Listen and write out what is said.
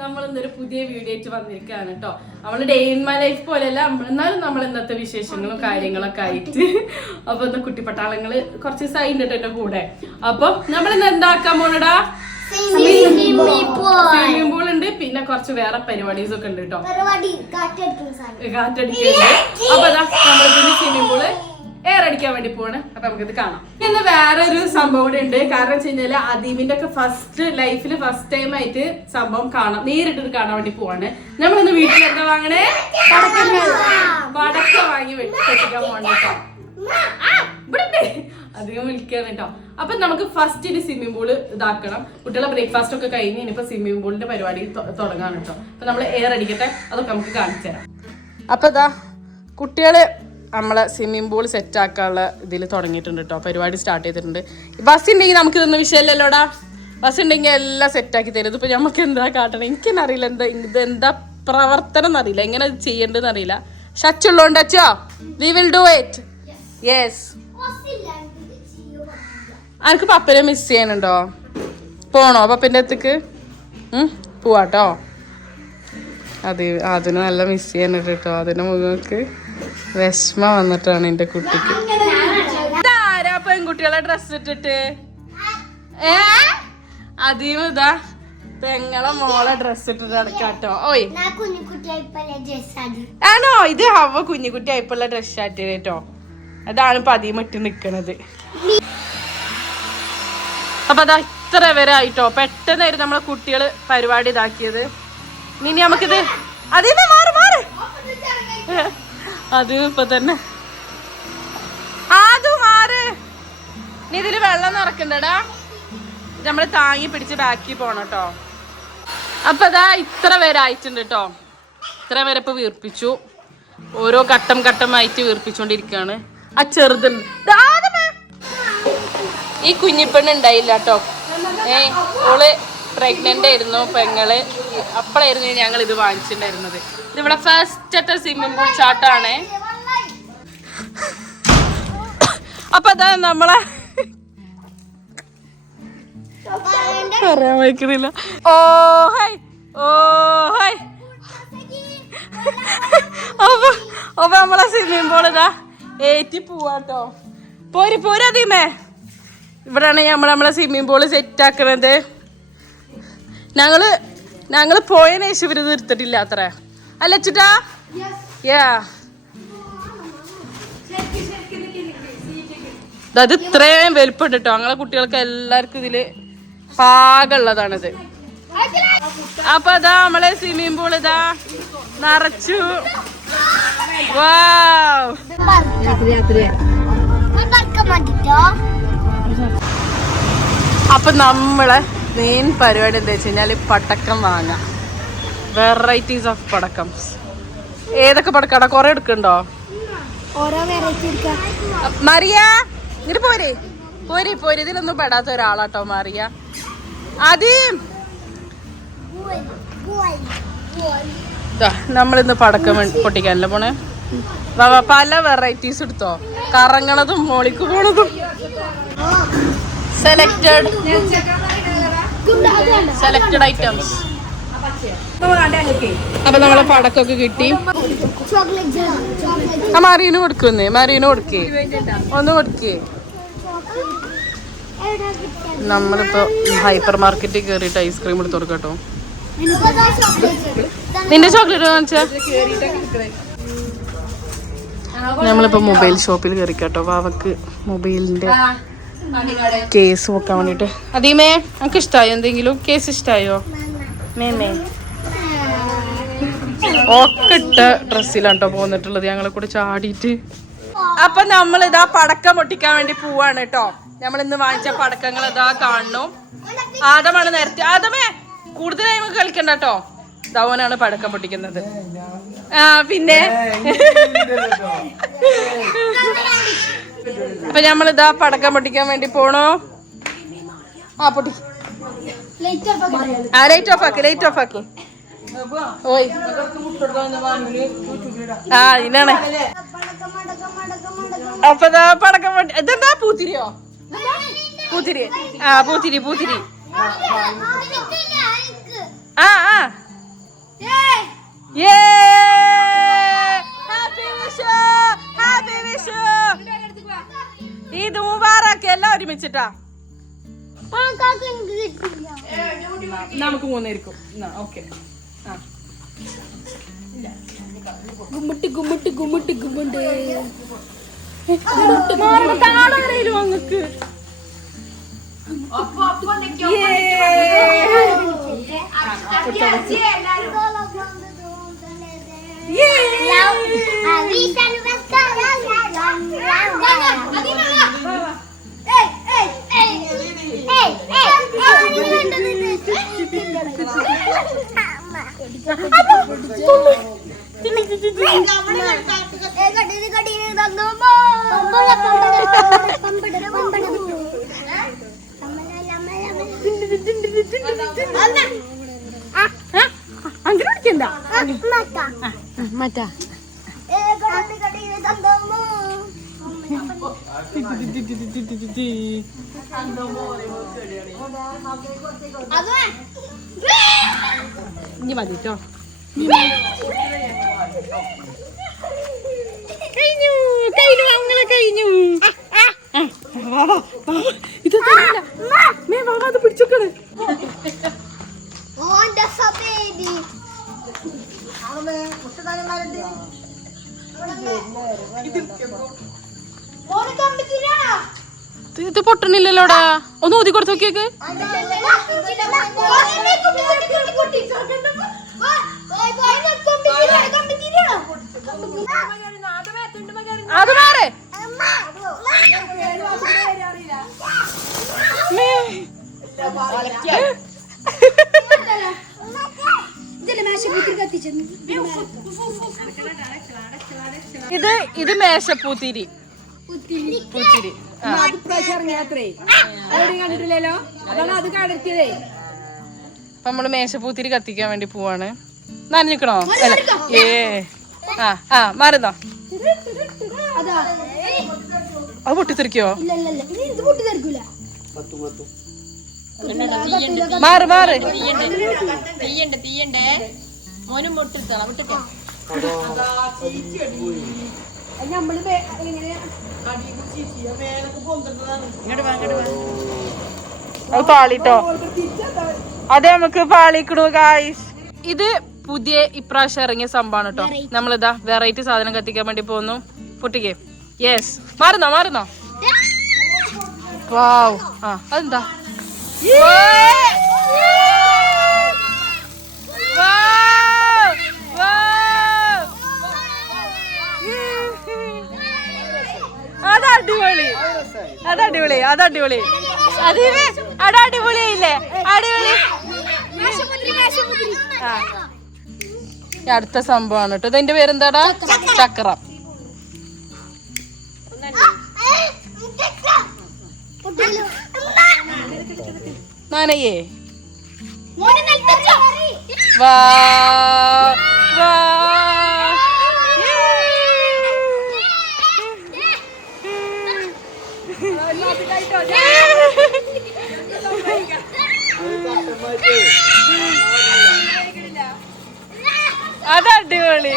നമ്മളൊരു പുതിയ വീഡിയോ ആയിട്ട് വന്നിരിക്കുകയാണ് കേട്ടോ. നമ്മള് ഡേ ഇൻ മൈ ലൈഫ് പോലെയല്ല, എന്നാലും നമ്മൾ ഇന്നത്തെ വിശേഷങ്ങളും കാര്യങ്ങളൊക്കെ ആയിട്ട്. അപ്പൊ ഇന്ന് കുട്ടിപ്പട്ടാളങ്ങള് കുറച്ച് ദിവസമായി ഉണ്ട് എന്റെ കൂടെ. അപ്പൊ നമ്മളിന്ന് എന്താക്കാൻ പോണടാ? സ്വിമ്മിംഗ് പൂൾ ഉണ്ട്, പിന്നെ കുറച്ച് വേറെ പരിപാടീസ് ഒക്കെ ഉണ്ട് കേട്ടോ. കാറ്റടിക്കുന്നുണ്ട്. അപ്പൊ നമ്മളിതിന് സ്വിമ്മിംഗ് പൂള് എയർ അടിക്കാൻ വേണ്ടി പോവാണ്. അപ്പൊ നമുക്കിത് കാണാം. ഇന്ന് വേറെ ഒരു സംഭവം കൂടെ ഉണ്ട്. കാരണം വെച്ച് കഴിഞ്ഞാല് അദീമിന്റെ ഒക്കെ ലൈഫിൽ ഫസ്റ്റ് ടൈം ആയിട്ട് സംഭവം കാണാം, നേരിട്ട് കാണാൻ വേണ്ടി പോവാണ്. നമ്മളിന്ന് വീട്ടിൽ എന്താ വാങ്ങണേ? പടക്കം വാങ്ങി വെട്ടിക്കാൻ പോകണ്ടോ. അധികം വിളിക്കാണ് കേട്ടോ. അപ്പൊ നമുക്ക് ഫസ്റ്റ് സ്വിമ്മിംഗ് പൂള് ഇതാക്കണം. കുട്ടികളെ ബ്രേക്ക്ഫാസ്റ്റ് ഒക്കെ കഴിഞ്ഞ് ഇനിയിപ്പോ സ്വിമ്മിംഗ് പൂളിന്റെ പരിപാടി തുടങ്ങാണ് കേട്ടോ. അപ്പൊ നമ്മള് എയർ അടിക്കട്ടെ, അതൊക്കെ നമുക്ക് കാണിച്ചു തരാം. അപ്പൊ ഇതാ കുട്ടികള് നമ്മളെ സ്വിമ്മിംഗ് പൂൾ സെറ്റ് ആക്കാനുള്ള ഇതിൽ തുടങ്ങിയിട്ടുണ്ട് കേട്ടോ. പരിപാടി സ്റ്റാർട്ട് ചെയ്തിട്ടുണ്ട്. ബസ് ഉണ്ടെങ്കിൽ നമുക്ക് ഇതൊന്നും വിഷയമല്ലല്ലോടാ. ബസ് ഉണ്ടെങ്കിൽ എല്ലാം സെറ്റാക്കി തരും. ഇതിപ്പോൾ നമുക്ക് എന്താ കാട്ടണം എനിക്ക് തന്നെ അറിയില്ല. ഇതെന്താ പ്രവർത്തനം എന്നറിയില്ല, എങ്ങനെ ചെയ്യേണ്ടതെന്ന് അറിയില്ല. ഷച്ചുള്ളോണ്ട് അച്ചോ we will do it. Yes. എനിക്ക് പപ്പനെ മിസ് ചെയ്യാനുണ്ടോ? പോണോ പപ്പൻ്റെ അടുത്തേക്ക്? പോവാട്ടോ. അതിന് നല്ല മിസ് ചെയ്യാനുണ്ട് കേട്ടോ. അതിന് മുഖക്ക് വിഷമ വന്നിട്ടാണ് എന്റെ കുട്ടിക്ക്. ഇതാരാ പെൺകുട്ടികളെ ഡ്രസ് ഇട്ടിട്ട്? അതീം ഇതാ പെങ്ങളെ മോളെ ഡ്രസ് ഇട്ടിട്ട് നടക്കാട്ടോ. ഓയ് ആണോ? ഇത് ഹവ കുഞ്ഞുകുട്ടി ആയിപ്പുള്ള ഡ്രസ് ആറ്റ് കേട്ടോ. അതാണ് ഇപ്പൊ അതീം ഇട്ട് നിക്കണത്. അപ്പൊ അതാ ഇത്ര വരെ ആയിട്ടോ. പെട്ടെന്നായിരുന്നു നമ്മളെ കുട്ടികള് പരിപാടി ഇതാക്കിയത്. ഇനി നമുക്കിത് അതീമേ മാറ് മാറ്. അത് ഇപ്പൊ തന്നെ അത് മാറ്. നീ ഇതില് വെള്ളം നിറക്കണ്ടടാ. നമ്മള് താങ്ങി പിടിച്ച് ബാക്കി പോണം കേട്ടോ. അപ്പൊ ഇതാ ഇത്ര പേര് ആയിട്ടുണ്ട് കേട്ടോ. ഇത്ര പേരെ ഇപ്പൊ വീർപ്പിച്ചു. ഓരോ ഘട്ടം ഘട്ടമായിട്ട് വീർപ്പിച്ചോണ്ടിരിക്കാണ്. ആ ചെറുതുണ്ട്. ഈ കുഞ്ഞിപ്പെണ്ണ് ഉണ്ടായില്ല കേട്ടോ. ഓള് പ്രഗ്നന്റ് ആയിരുന്നു പെങ്ങള്. അപ്പോഴായിരുന്നു ഞങ്ങൾ ഇത് വാങ്ങിച്ചിട്ടുണ്ടായിരുന്നത്. ഇതിവിടെ ഫസ്റ്റ് സ്വിമ്മിംഗ് പൂൾ ചാട്ടാണ്. അപ്പൊ അതാ നമ്മളെ പറയാൻ വയ്ക്കുന്നില്ല. ഓ ഹൈ ഓ ഹൈ. അപ്പൊ നമ്മളെ സ്വിമ്മിംഗ് പൂൾ ഇതാ ഏറ്റി പോവാട്ടോ. പോരി പോരാതീമേ. ഇവിടെയാണ് നമ്മളെ സ്വിമ്മിംഗ് പൂള് സെറ്റ് ആക്കണത്. ഞങ്ങള് പോയതിനു ശേഷം ഇവര് നിർത്തിട്ടില്ല അത്ര അല്ല ചുറ്റാ. അത് ഇത്രയും വലുപ്പുണ്ട് കേട്ടോ. ഞങ്ങളെ കുട്ടികൾക്ക് എല്ലാവർക്കും ഇതില് പാകമുള്ളതാണിത്. അപ്പൊ അതാ നമ്മളെ സ്വിമ്മിംഗ് പൂൾ ഇതാ നിറച്ചു. അപ്പൊ നമ്മളെ മെയിൻ പരിപാടി എന്താ വെച്ച് കഴിഞ്ഞാല് പടക്കം വാങ്ങാം. വെറൈറ്റീസ് ഓഫ് പടക്കംസ്. ഏതൊക്കെ പടക്കാടാ? കൊറേ എടുക്കണ്ടോ? മറിയ ഇങ്ങോട്ട് പോരെ പോരെ പോരെ. ഇതിലൊന്നും പെടാത്ത ഒരാളാട്ടോ മറിയ. ആദ്യം നമ്മളിന്ന് പടക്കം പൊട്ടിക്കാനല്ലേ പോണേ. പല വെറൈറ്റീസ് എടുത്തോ. കറങ്ങണതും മോളിക്ക് പോണതും. Selected items. അപ്പൊ നമ്മളെ പടക്കൊക്കെ കിട്ടി. ആ മറീന് കൊടുക്കുന്നേ. മറീന് കൊടുക്കേ. ഒന്ന് കൊടുക്കേ. നമ്മളിപ്പോ ഹൈപ്പർ മാർക്കറ്റിൽ കേറിയിട്ട് ഐസ്ക്രീം എടുത്ത് കൊടുക്കട്ടോ. നിന്റെ ചോക്ലേറ്റ് കാണിച്ചാ? നമ്മളിപ്പോ മൊബൈൽ ഷോപ്പിൽ കയറിക്കാട്ടോ. വാവക്ക് മൊബൈലിന്റെ കേസ് വെക്കാൻ വേണ്ടിട്ട്. അതീമേ നമുക്ക് ഇഷ്ടായോ? എന്തെങ്കിലും കേസ് ഇഷ്ടായോ? മേമേ ഒക്കെ ഇട്ട ഡ്രസ്സിലാണ് കേട്ടോ പോന്നിട്ടുള്ളത്. ഞങ്ങളെ കൂടെ ചാടിയിട്ട്. അപ്പൊ നമ്മൾ ഇതാ പടക്കം പൊട്ടിക്കാൻ വേണ്ടി പോവാണ് കേട്ടോ. നമ്മൾ ഇന്ന് വാങ്ങിച്ച പടക്കങ്ങൾ ഇതാ കാണുന്നു. ആദമാണ് നേരത്തെ. ആദമേ കൂടുതലായി നമുക്ക് കളിക്കണ്ട കേട്ടോ. ധവനാണ് പടക്കം പൊട്ടിക്കുന്നത്. പിന്നെ അപ്പൊ നമ്മളിതാ പടക്കം പൊട്ടിക്കാൻ വേണ്ടി പോണോ. പൊട്ടി ലൈറ്റ് ഓഫ് ആക്ക് ഓയ് ആ ഇതിനാണ്. അപ്പൊ പടക്കം ഇതെന്താ പൂത്തിരിയോ? പൂത്തിരി പൂത്തിരി ആ ആ ഹാപ്പി വിഷു ഈദ് മുബാറക്ക് എല്ലാം ഒരുമിച്ചിട്ടാ. നമുക്ക് മൂന്നായിരിക്കും. ഓക്കെ കാണാറില്ലോ അങ്ങക്ക്. അങ്ങനെ വിളിക്കണ്ട മറ്റാ ഇനി മതിട്ടോ. കഴിഞ്ഞു അങ്ങനെ കഴിഞ്ഞു. ഇത് അത് പിടിച്ചോക്കണേ. ഇത് പൊട്ടണില്ലല്ലോടാ. ഒന്ന് ഊതി കൊടുത്ത് നോക്കിയേക്ക്. അത് മാറേ ഇത് മേശപ്പൂത്തിരി. പൂത്തിരി കണ്ടിട്ടില്ലല്ലോ, അതാണ് അത് കടത്തിയതേ. നമ്മള് മേശപ്പൂത്തിരി കത്തിക്കാൻ വേണ്ടി പോവാണ്. നനഞ്ഞിക്കണോ? ആ മാറുന്നോ? അത് പൊട്ടിത്തെറിക്കോ? മാറ് മാറ്. തീയണ്ടേ മോനും പൊട്ടിത്തറ വിട്ടിട്ട് അത് പാളിട്ടോ. അതെ നമുക്ക് പാളിക്കണു ഗായ്സ്. ഇത് പുതിയ ഇപ്രാവശ്യം ഇറങ്ങിയ സംഭവമാണ് കേട്ടോ. നമ്മളിതാ വെറൈറ്റി സാധനം കത്തിക്കാൻ വേണ്ടി പോകുന്നു. പൊട്ടിക്കേ. യെസ് മാറുന്നോ? വാവ്. ആ അതെന്താ? അതടിപൊളി അടിപൊളിയായില്ലേ? അടിപൊളി. അടുത്ത സംഭവമാണ് കേട്ടോ. ഇതിന്റെ പേരെന്താടാ? ചക്രം. നാനയ്യേ വാ വാ. അതടിപൊളി.